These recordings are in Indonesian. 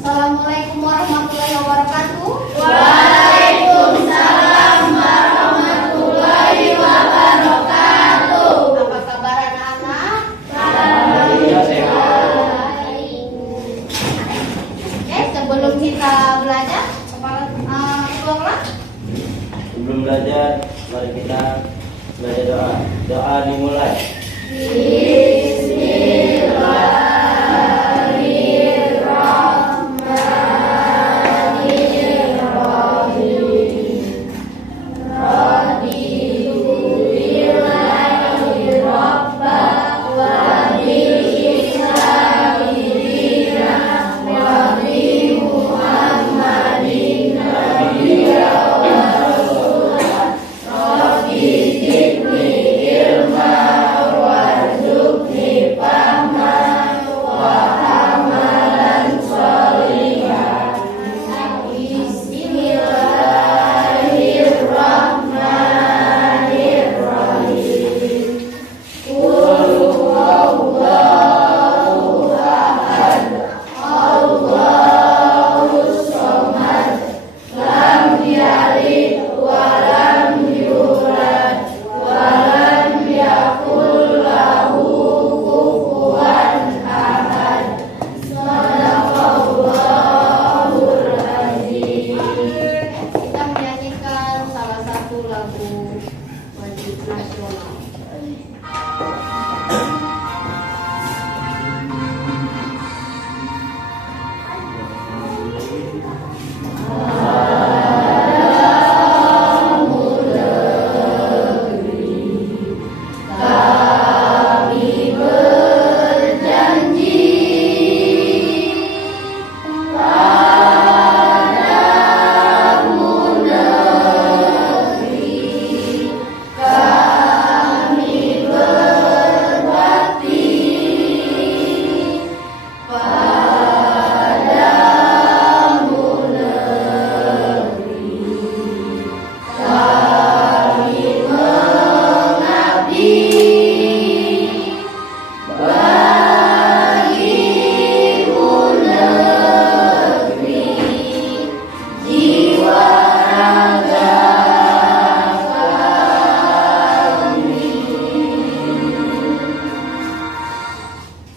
Assalamualaikum warahmatullahi wabarakatuh. Waalaikumsalam warahmatullahi wabarakatuh. Apa kabar anak-anak? Alhamdulillah sehat. Oke, sebelum kita belajar, kelompok Sebelum belajar, mari kita belajar doa. Doa dimulai. kita menyanyikan salah satu lagu wajib nasional.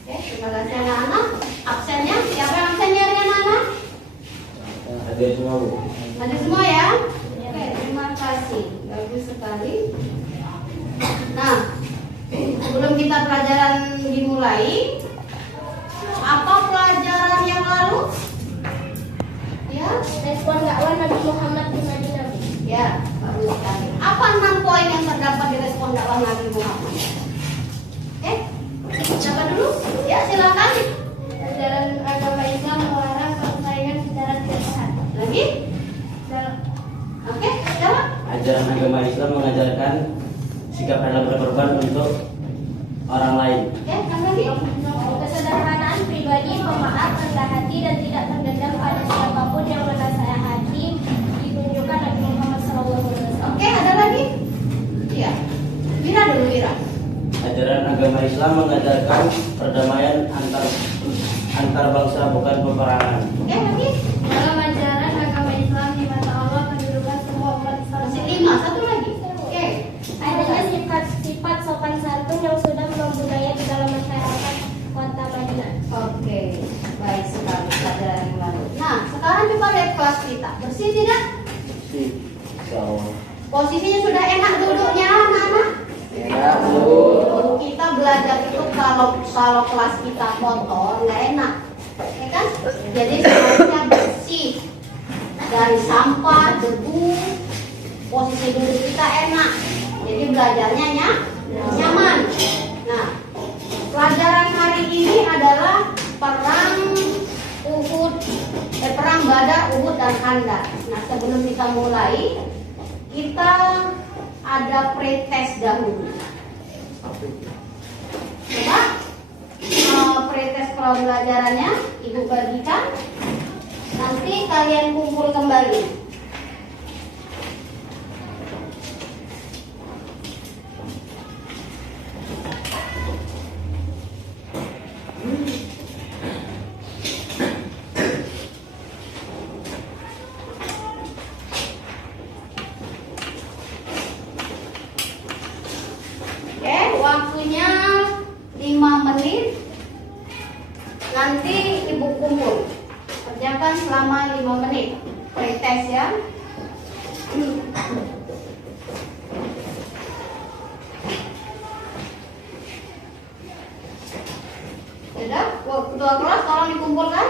Oke, terima kasih anak-anak. Absennya, siapa yang absennya dengan anak? Ada semua, Bu. Ada semua ya? Oke, terima kasih. Bagus sekali. Nah, sebelum kita pelajaran dimulai, apa pelajaran yang lalu? Ya, Respon dakwah Nabi Muhammad di Madinah. ya, bagus sekali. Apa 6 poin yang terdapat di respon dakwah Nabi Muhammad? Siapa dulu? Ya, silakan. Ajaran agama Islam melarang persaingan secara tidak sehat. Lagi? Oke, jawab. Ajaran agama Islam mengajarkan sikap dalam berkorban untuk orang lain. Oke, yang lagi? Kesederhanaan pribadi, pemaaf, rendah hati, dan tidak terdendam pada siapapun yang menasihati ditunjukkan Nabi Muhammad SAW. Oke, ada lagi? Iya. Wira dulu, Wira. Ajaran agama Islam mengajarkan perdamaian antar bangsa, bukan peperangan. Oke, lagi? Dalam ajaran agama Islam di mata Allah kedudukan semua umat Islam. Masih 5, satu lagi. Oke. Adanya sifat-sifat sopan santun yang sudah membudaya di dalam masyarakat kota Madinah. Oke, baik sekali pelajaran yang lalu. Nah, sekarang coba lihat kelas kita. Bersih tidak? Posisinya sudah enak duduknya, anak-anak? Ya, Bu. Kita belajar itu kalau kelas kita kotor nggak enak, ya kan? Jadi seharusnya bersih dari sampah, debu. Posisi duduk kita enak, jadi belajarnya nyaman. Nah, pelajaran hari ini adalah perang Badar, Uhud, dan Khandaq. Nah, sebelum kita mulai, kita ada pretest dahulu. Coba pretest pembelajarannya Ibu bagikan. Nanti kalian kumpul kembali. Nanti ibu kumpul. Kerjakan selama 5 menit. Pretest ya. Sudah? Kedua kelas tolong dikumpulkan.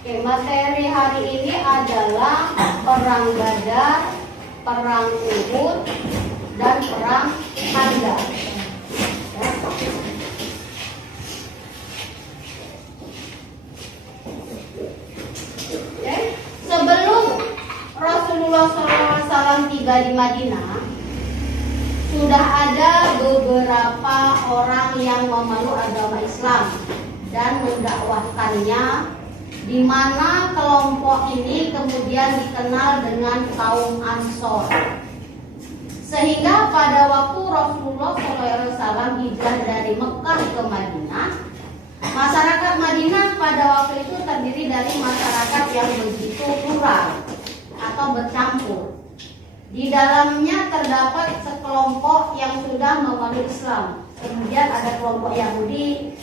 Oke, materi hari ini adalah perang Badar, perang Uhud, dan perang Khandaq. Ya. Oke, sebelum Rasulullah SAW tiba di Madinah, sudah ada beberapa orang yang memeluk agama Islam dan mendakwahkannya, di mana kelompok ini kemudian dikenal dengan kaum Ansor. Sehingga pada waktu Rasulullah SAW hijrah dari Mekah ke Madinah, masyarakat Madinah pada waktu itu terdiri dari masyarakat yang begitu plural atau bercampur. Di dalamnya terdapat sekelompok yang sudah memeluk Islam. Kemudian ada kelompok Yahudi,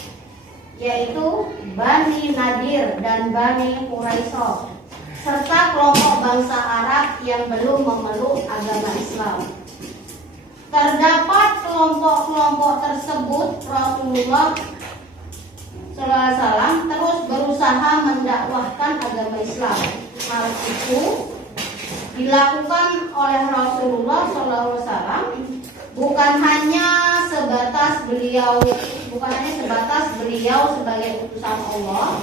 yaitu Bani Nadir dan Bani Quraisyah, serta kelompok bangsa Arab yang belum memeluk agama Islam. Terdapat kelompok-kelompok tersebut, Rasulullah SAW terus berusaha mendakwahkan agama Islam. Hal itu dilakukan oleh Rasulullah SAW bukan hanya sebatas beliau sebagai utusan Allah,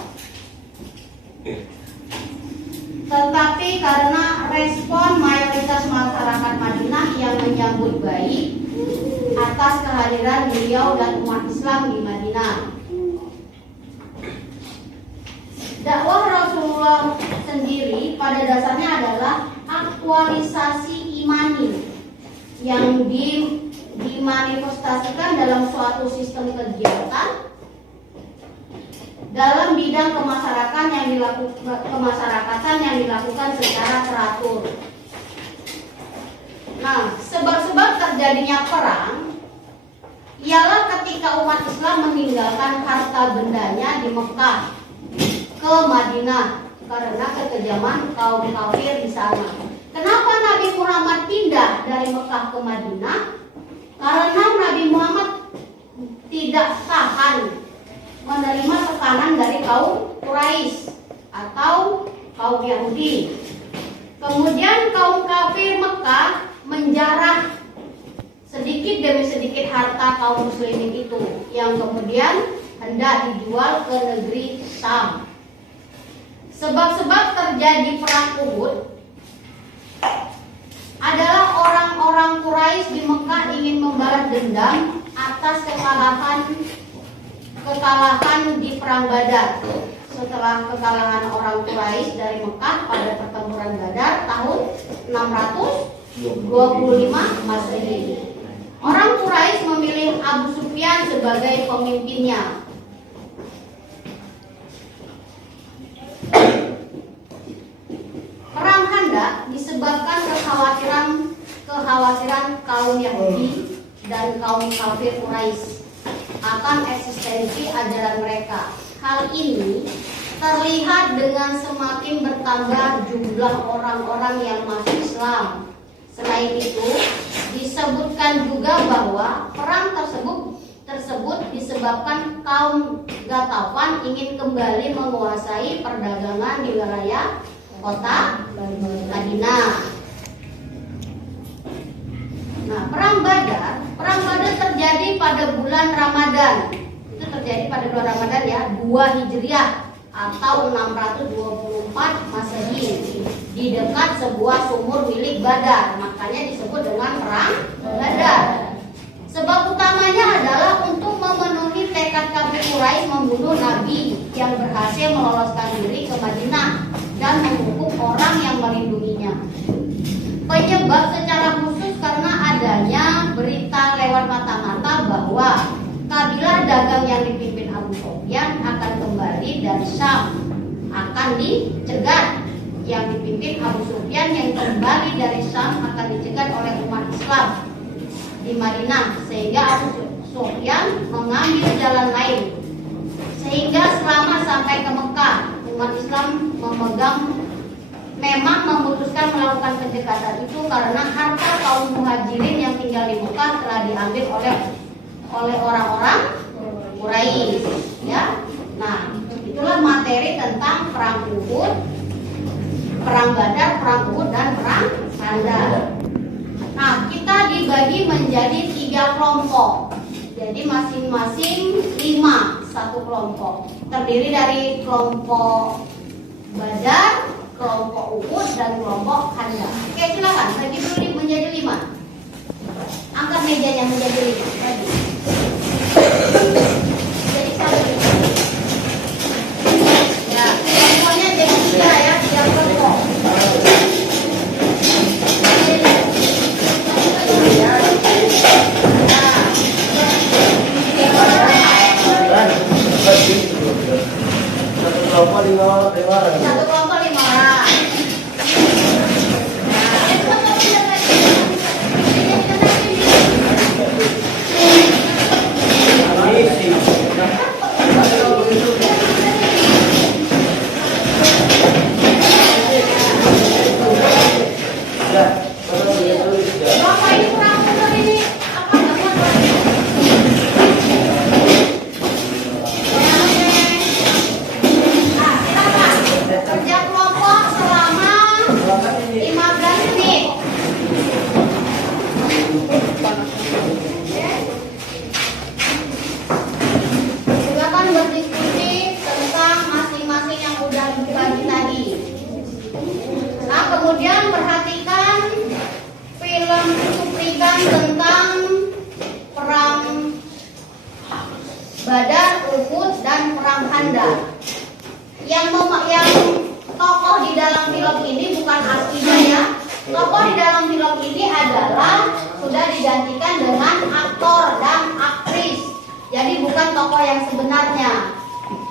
tetapi karena respon mayoritas masyarakat Madinah yang menyambut baik atas kehadiran beliau dan umat Islam di Madinah. Dakwah Rasulullah sendiri pada dasarnya adalah aktualisasi imani yang dimanifestasikan dalam suatu sistem kegiatan dalam bidang kemasyarakatan yang dilakukan secara teratur. Nah, sebab-sebab terjadinya perang ialah ketika umat Islam meninggalkan harta bendanya di Mekah ke Madinah karena kekejaman kaum kafir di sana. Kenapa Nabi Muhammad pindah dari Mekah ke Madinah? Karena Nabi Muhammad tidak tahan menerima tekanan dari kaum Quraisy atau kaum Yahudi. Kemudian kaum kafir Mekah menjarah sedikit demi sedikit harta kaum muslimin itu yang kemudian hendak dijual ke negeri Syam. Sebab-sebab terjadi perang Uhud adalah orang-orang Quraisy di Mekah ingin membalas dendam atas kekalahan di perang Badar. Setelah kekalahan orang Quraisy dari Mekah pada pertempuran Badar tahun 625 Masehi. Orang Quraisy memilih Abu Sufyan sebagai pemimpinnya. Perang Khandaq disebabkan kekhawatiran kaum Yahudi dan kaum kafir Quraisy akan eksistensi ajaran mereka. Hal ini terlihat dengan semakin bertambah jumlah orang-orang yang masuk Islam. Selain itu, disebutkan juga bahwa perang tersebut disebabkan kaum Ghatafan ingin kembali menguasai perdagangan di wilayah kota Madinah. Nah, perang Badar terjadi pada bulan Ramadan. Itu terjadi pada bulan Ramadan ya, 2 Hijriah atau 624 Masehi di dekat sebuah sumur milik Badar. Makanya disebut dengan perang Badar. Sebab utamanya adalah untuk memenuhi tekad kafir Quraisy membunuh Nabi yang berhasil meloloskan diri ke Madinah dan menghukum orang yang melindunginya. Penyebab secara khusus karena adanya berita lewat mata-mata bahwa kabilah dagang yang dipimpin Abu Sufyan akan kembali dan Syam akan dicegat. Yang dipimpin Abu Sufyan yang kembali dari Syam akan dicegat oleh umat Islam di Madinah, sehingga Abu Sufyan mengambil jalan lain. Sehingga selama sampai ke Mekah, umat Islam memang memutuskan melakukan pencegatan itu karena harta kaum muhajirin yang tinggal di Mekah telah diambil oleh orang-orang Quraisy, ya. Nah, itulah materi tentang perang Uhud, perang Badar, perang Uhud, dan perang Khandaq. Nah, kita dibagi menjadi 3 kelompok. Jadi masing-masing 5 satu kelompok. Terdiri dari kelompok Badar, kelompok Uhud, dan kelompok Khandaq. Oke, silakan bagi dulu menjadi 5. Angkat mejanya menjadi 5. Bagi. Jadi 1. Ya, kelompoknya jadi 3 ya, 3 kelompok. Satu kelompok 5 orang. Satu kelompok 5 orang. Bapak ini kurang benar ini. Apa nggak buat? Nah, silakan. Kerja kelompok selama 15 menit. Silakan berdiskusi tentang masing-masing yang udah dibagi tadi. Nah, kemudian perhatikan film cuplikan tentang perang Badar, Uhud, dan perang Khandaq. Yang tokoh di dalam film ini bukan aslinya ya. Tokoh di dalam film ini adalah sudah digantikan dengan aktor dan aktris. Jadi bukan tokoh yang sebenarnya.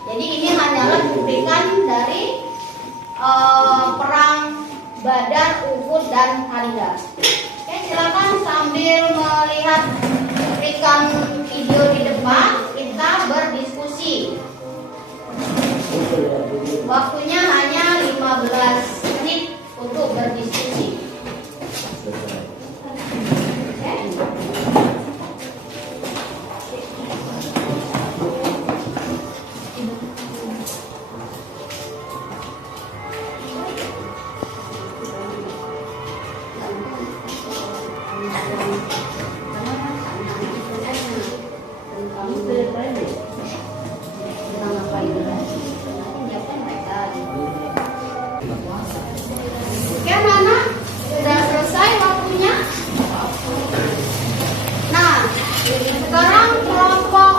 Jadi ini hanyalah cuplikan dari perang Badar, Uhud, dan Khandaq. Oke, silakan sambil melihat cuplikan video di depan kita berdiskusi. Waktunya hanya 15 menit untuk berdiskusi. Oke. Oke, anak-anak, sudah selesai waktunya. Nah, sekarang kelompok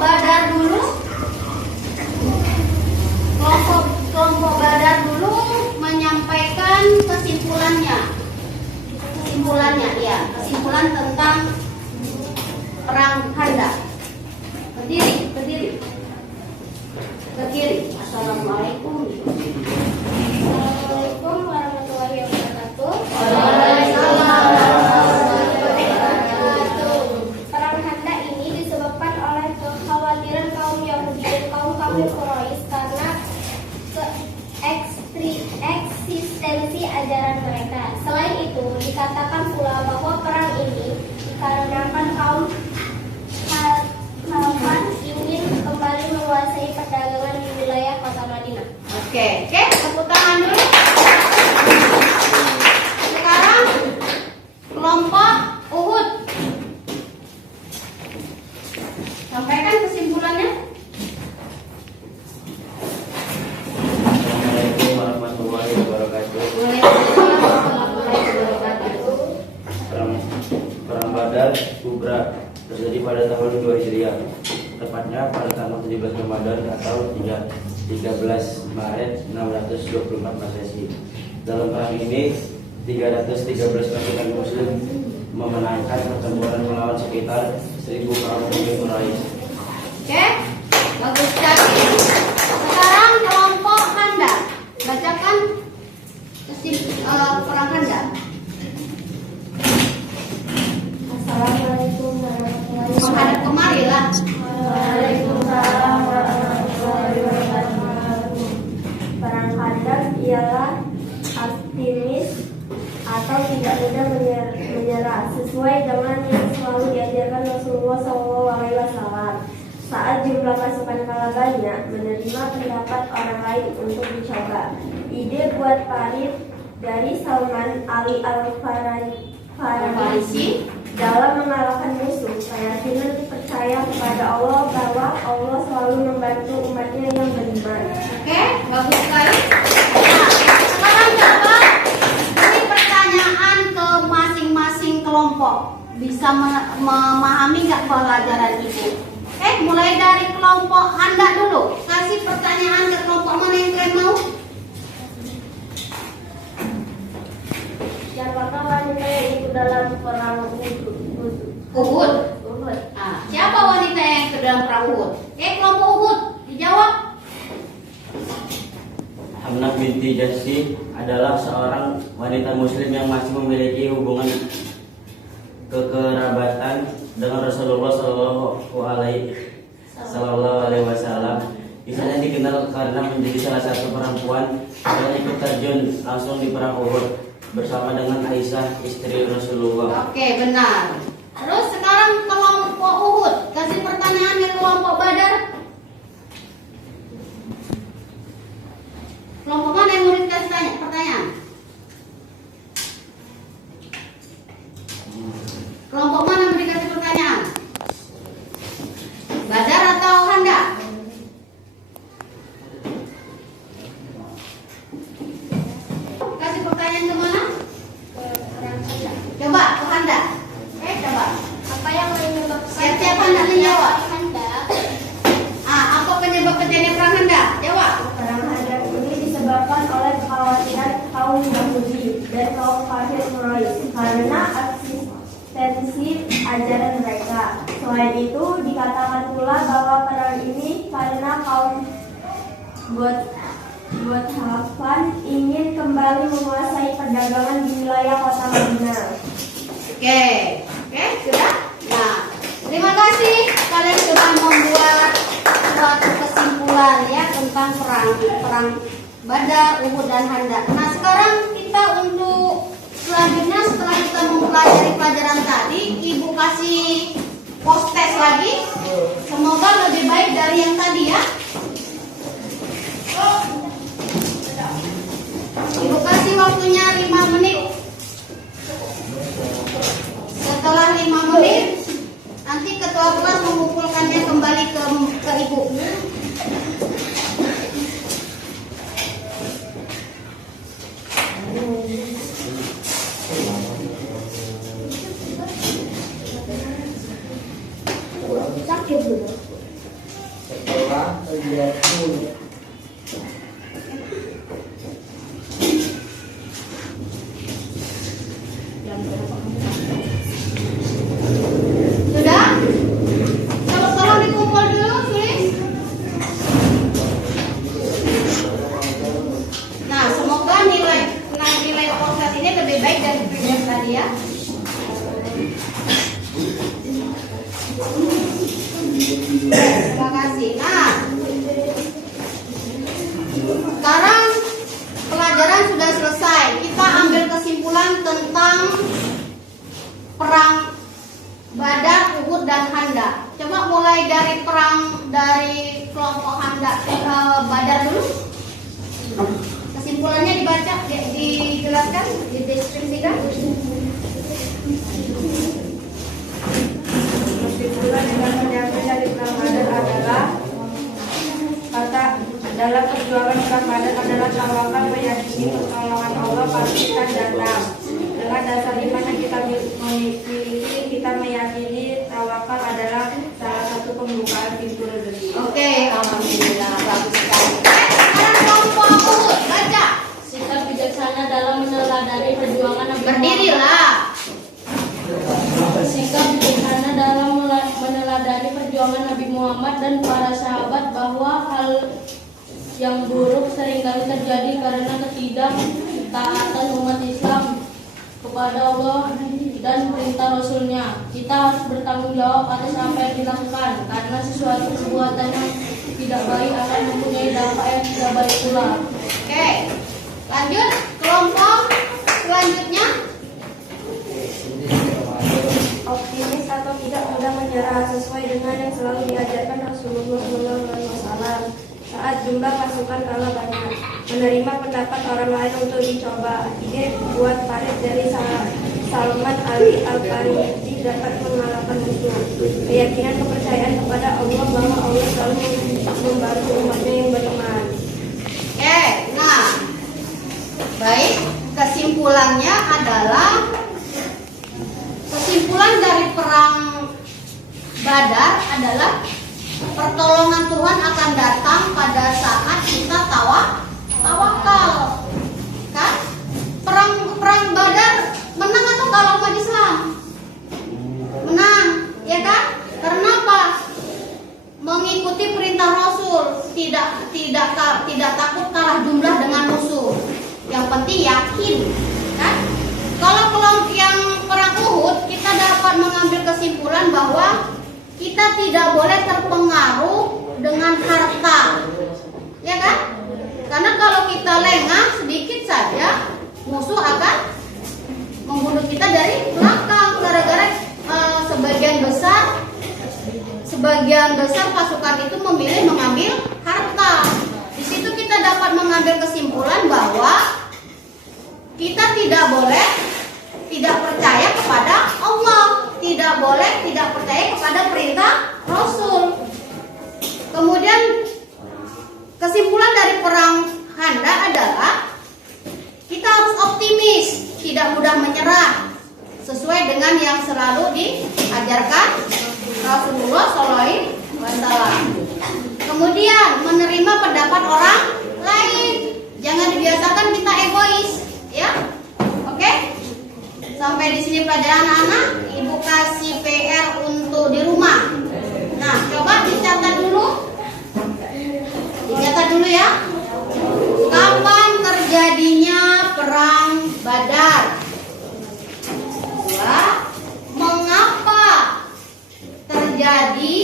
Badar dulu. Kelompok Badar dulu menyampaikan kesimpulannya. Kesimpulan tentang perang Khandaq. Berdiri. Assalamualaikum. Assalamualaikum warahmatullahi wabarakatuh. Perang Khandaq ini disebabkan oleh kekhawatiran kaum Yahudi dan kaum kafir Quraisy karena eksistensi ajaran mereka. Selain itu, dikatakan pula bahwa perang ini dikarenakan kaum Khalifah ingin kembali menguasai perdagangan di wilayah kota Madinah. Oke, tepuk tangan dulu. Sekarang kelompok Uhud. Sampaikan kesimpulannya. Assalamualaikum warahmatullahi wabarakatuh. Waalaikumsalam warahmatullahi wabarakatuh. Perang Badar Kubra terjadi pada tahun 2 Hijriah, tepatnya pada tanggal 17 Ramadan atau 13 Maret 624 Masehi. Dalam perang ini 313 pasukan muslim memenangkan pertempuran melawan sekitar 1000 kaum muslim Quraisy. Oke, bagus sekali. Sekarang kelompok Handa, bacakan perang Handa. Assalamualaikum warahmatullahi Menghadap kemari lah. Waalaikumsalam warahmatullahi wabarakatuh. Perang Khandaq ialah aktivis atau tidak mudah menyerah sesuai dengan yang selalu diajarkan Rasulullah SAW. Saat jumlah pasukan kalah banyak, menerima pendapat orang lain untuk dicoba. Ide buat parit dari Salman Ali Al-Farisi dalam mengalahkan musuh. Keyakinan dipercaya kepada Allah bahwa Allah selalu membantu umatnya yang beriman. Oke, bagus sekali. Nah, sekarang coba ini pertanyaan ke masing-masing kelompok. Bisa memahami nggak pelajaran itu? Mulai dari kelompok Handa dulu. Kasih pertanyaan ke kelompok mana yang kalian mau? Siapakah wanita yang ikut dalam perang Uhud. Siapa wanita yang ikut dalam perang Uhud? Kelompok Uhud, dijawab. Hamnah binti Jahsy adalah seorang wanita muslim yang masih memiliki hubungan kekerabatan dengan Rasulullah Sallallahu Alaihi Wasallam. Kisahnya dikenal karena menjadi salah satu perempuan yang ikut terjun langsung di perang Uhud bersama dengan Aisyah istri Rasulullah. Oke, benar. Terus sekarang kelompok Uhud. Kasih pertanyaan ke kelompok Badar. Kelompok mana yang murid kasih tanya pertanyaan? Kelompok mana murid kasih pertanyaan? Badar atau Handa? Kasih pertanyaan ke mana? Coba ke Handa. Coba. Apa yang menyebabkan Siapa hendak menjawab? Khandaq? Apa penyebab terjadinya perang Handa? Jawab. Perang Khandaq ini disebabkan oleh kekhawatiran kaum Yahudi dan kaum kafir Quraisy karena eksistensi ajaran mereka. Selain itu, dikatakan pula bahwa perang ini karena kaum Hafan ingin kembali menguasai perdagangan di wilayah kota Madinah. Oke, sudah? Nah, terima kasih kalian sudah membuat suatu kesimpulan ya tentang perang Badar, Uhud dan Handa. Nah, sekarang kita untuk selanjutnya setelah kita mempelajari pelajaran tadi, Ibu kasih post test lagi. Semoga lebih baik dari yang tadi ya. Ibu kasih waktunya 5 menit. Setelah 5 menit, nanti ketua kelas mengumpulkannya kembali ke Ibu. Sakit dulu. Sudah? Tolong dikumpul dulu, tulis. Nah, semoga nilai proses ini lebih baik dari yang tadi ya. Terima kasih. Nah, sekarang pelajaran sudah selesai. Kita ambil kesimpulan tentang perang Badar, Uhud dan Handa. Coba mulai dari kelompok Handa Badar dulu. Kesimpulannya dibaca, dijelaskan, dideskripsikan. Kesimpulan yang dapat diambil dari perang Badar adalah dalam perjuangan perang Badar adalah tawakal, meyakini pertolongan Allah pasti akan datang. Dengan dasar iman yang kita miliki, kita meyakini tawakal adalah salah satu pembukaan pintu rezeki. Oke, alhamdulillah, bagus sekali. Sekarang kelompok Uhud, baca. Sikap bijaksana dalam meneladani perjuangan Berdirilah. Sikap bijaksana dalam meneladani perjuangan Nabi Muhammad dan para sahabat bahwa hal yang buruk seringkali terjadi karena ketidaktaatan umat Islam kepada Allah dan perintah Rasulnya. Kita harus bertanggung jawab atas apa yang dilakukan, karena sesuatu perbuatan yang tidak baik akan mempunyai dampak yang tidak baik pula. Oke, lanjut kelompok selanjutnya. Optimis atau tidak mudah menyerah sesuai dengan yang selalu diajarkan Rasulullah SAW. Saat jumlah pasukan kalah banyak, menerima pendapat orang lain untuk dicoba. Ide buat parit dari Salman Ali Al-Farisi dapat mengalahkan musuh. Keyakinan kepercayaan kepada Allah bahwa Allah selalu membantu umatnya yang beriman. Oke, nah, baik, kesimpulannya adalah kesimpulan dari perang Badar adalah pertolongan Tuhan akan datang pada saat kita tawakal. Kan? Perang Badar menang atau kalah umat Islam? Menang, ya kan? Karena apa? Mengikuti perintah Rasul, tidak takut kalah jumlah dengan musuh. Yang penting yakin, kan? Kalau kelompok yang perang Uhud, kita dapat mengambil kesimpulan bahwa kita tidak boleh terpengaruh dengan harta, ya kan? Karena kalau kita lengah sedikit saja, musuh akan membunuh kita dari belakang. Gara-gara sebagian besar pasukan itu memilih mengambil harta. Di situ kita dapat mengambil kesimpulan bahwa kita tidak boleh tidak percaya kepada Allah, tidak boleh tidak percaya kepada perintah Rasul. Kemudian kesimpulan dari perang Khandaq adalah kita harus optimis, tidak mudah menyerah, sesuai dengan yang selalu diajarkan Rasulullah SAW. Kemudian menerima pendapat orang lain, jangan dibiasakan kita egois, ya. Oke? Sampai di sini pelajaran anak-anak. Ibu kasih PR untuk di rumah. Nah, coba dicatat dulu. Dicatat dulu ya. Kapan terjadinya perang Badar? 2. Mengapa terjadi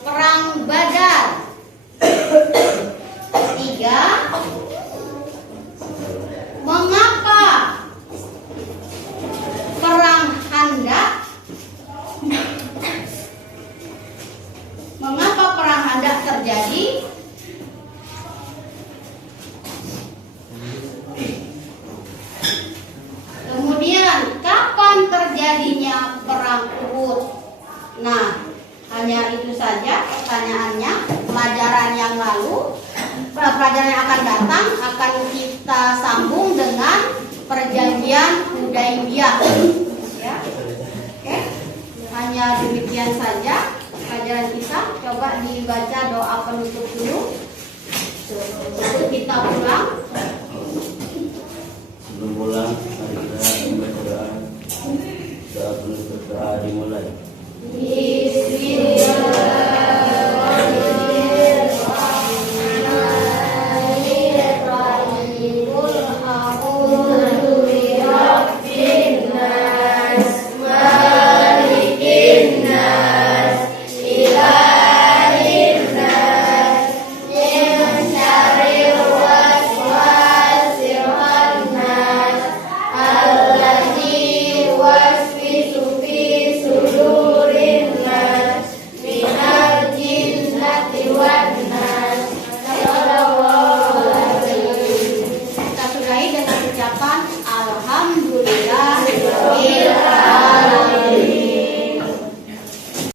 perang Badar? 3. Mengapa perang Khandaq? Mengapa perang Khandaq terjadi? Kemudian kapan terjadinya perang Uhud? Nah, hanya itu saja pertanyaannya. Pelajaran yang lalu, pelajaran yang akan datang akan kita sambung dengan perjanjian Hudaybiyah. Ya. Oke. Hanya demikian saja pelajaran kita. Coba dibaca doa penutup dulu. Sebelum kita pulang. Sebelum pulang, mari kita membaca doa. Doa penutup doa dimulai.